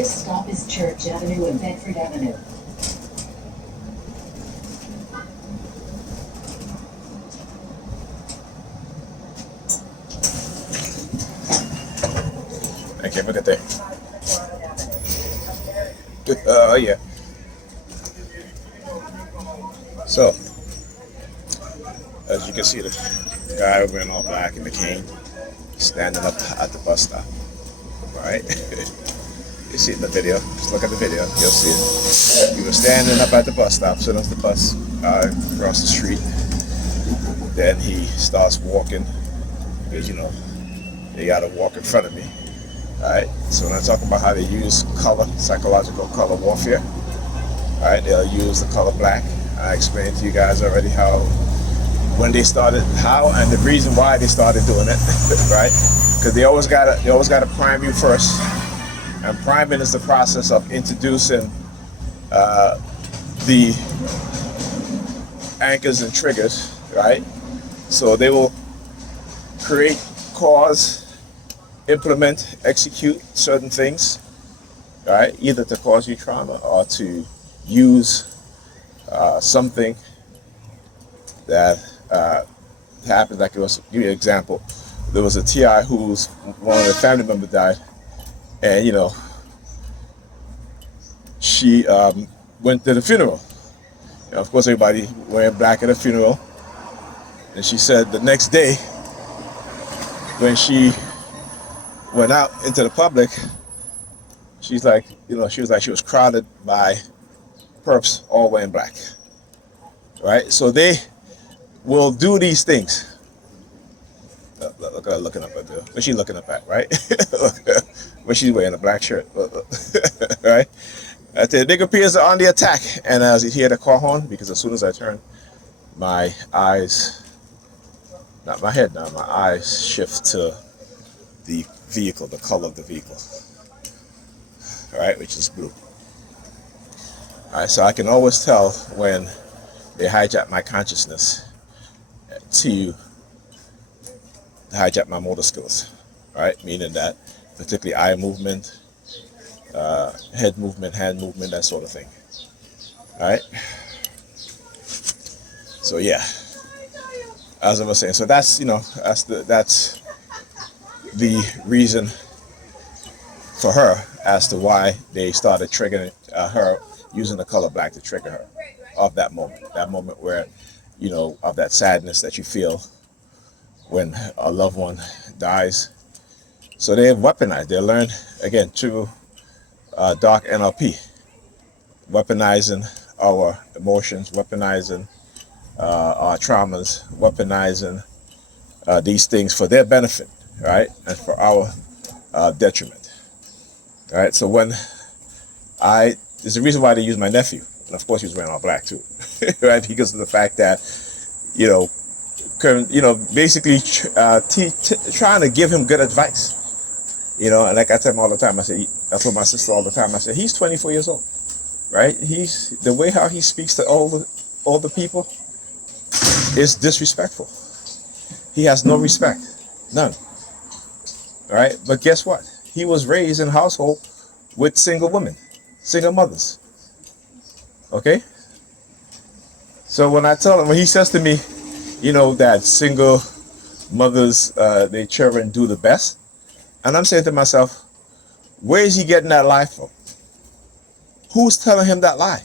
This stop is Church Avenue and Bedford Avenue. Okay, look at that. Yeah. So, as you can see, the guy wearing all black in the cane, standing up at the bus stop. All right. You see it in the video. Just look at the video. You'll see it. He was standing up at the bus stop, so that's the bus across the street. Then he starts walking because, you know, they got to walk in front of me. Alright, so when I talk about how they use color, psychological color warfare, alright, they'll use the color black. I explained to you guys already how, when they started, how and the reason why they started doing it, right? Because they always gotta prime you first, and priming is the process of introducing the anchors and triggers, right? So they will create, cause, implement, execute certain things, right? Either to cause you trauma or to use something that happened. Like, it was, give you an example. There was a TI whose one of the family members died, and you know, she went to the funeral. You know, of course, everybody wearing black at the funeral, and she said the next day when she went out into the public, she's like, you know, she was crowded by perps all wearing black, right? So they will do these things. Look at her looking up at there. What's she looking up at, right? But she's wearing a black shirt, right? I tell you, nigga peers are on the attack, and as you hear the car horn, because as soon as I turn, my eyes, not my head now, my eyes shift to the vehicle, the color of the vehicle, all right, which is blue. All right, so I can always tell when they hijack my consciousness to hijack my motor skills, right? Meaning that particularly eye movement, head movement, hand movement, that sort of thing. All right. So yeah, as I was saying, so that's, you know, that's the reason for her as to why they started triggering her, using the color black to trigger her of that moment where, you know, of that sadness that you feel when a loved one dies. So they have weaponized, they learned, again, through dark NLP, weaponizing our emotions, weaponizing our traumas, weaponizing these things for their benefit, right, and for our detriment. All right, so when there's a reason why they use my nephew, and of course he was wearing all black too, right, because of the fact that, you know, basically trying to give him good advice, you know, and like I tell him all the time, I told my sister all the time, I said, he's 24 years old, right? He's, the way how he speaks to all the people is disrespectful. He has no respect, none. All right, but guess what? He was raised in a household with single women, single mothers. Okay? So when he says to me, you know, that single mothers, their children do the best, and I'm saying to myself, where is he getting that lie from? Who's telling him that lie?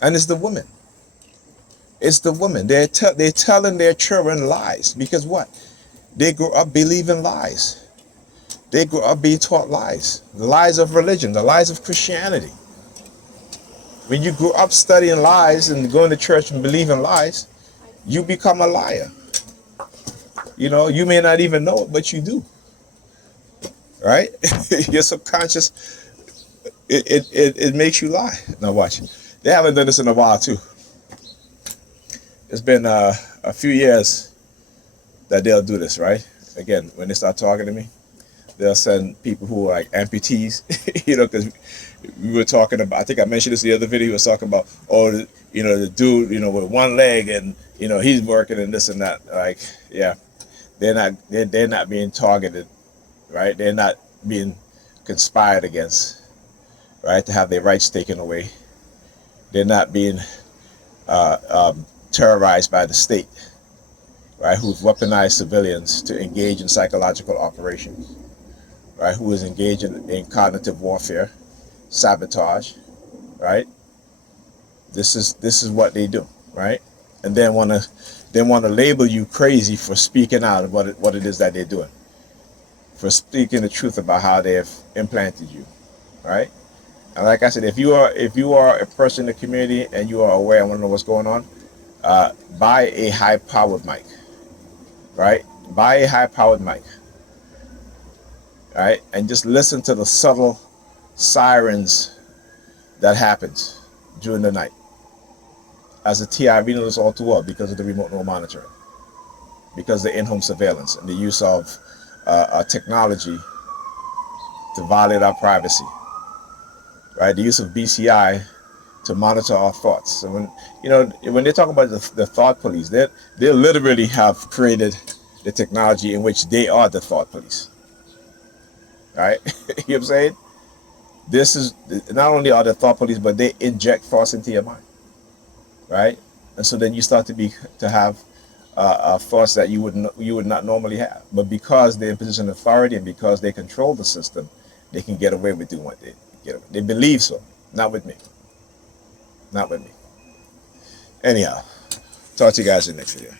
And it's the women. It's the women. They're telling their children lies, because what? They grew up believing lies. They grew up being taught lies. The lies of religion, the lies of Christianity. When you grew up studying lies and going to church and believing lies, you become a liar. You know, you may not even know it, but you do. Right? Your subconscious, it makes you lie. Now watch. They haven't done this in a while too. It's been a few years that they'll do this, right? Again, when they start talking to me, they'll send people who are like amputees, you know, because we were talking about, I think I mentioned this in the other video, he was talking about, oh, you know, the dude, you know, with one leg and, you know, he's working and this and that. Like, yeah, they're not being targeted, right? They're not being conspired against, right, to have their rights taken away. They're not being terrorized by the state, right, who've weaponized civilians to engage in psychological operations, right, who is engaged in cognitive warfare, sabotage, right? This is what they do, right? And then want to label you crazy for speaking out of what it is that they're doing, for speaking the truth about how they have implanted you, right? And like I said, if you are a person in the community and you are aware and want to know what's going on, buy a high-powered mic, right? Buy a high-powered mic, right? And just listen to the subtle sirens that happens during the night. As a TI, we know this all too well because of the remote monitoring, because of the in-home surveillance and the use of technology to violate our privacy, right? The use of BCI to monitor our thoughts. So when they talk about the thought police, they literally have created the technology in which they are the thought police, right? You know what I'm saying? This is not only are the thought police, but they inject thoughts into your mind, right? And so then you start to have thoughts that you would not normally have, but because they're in position of authority and because they control the system, they can get away with doing what they get away. They believe so. Not with me. Not with me. Anyhow, talk to you guys in the next video.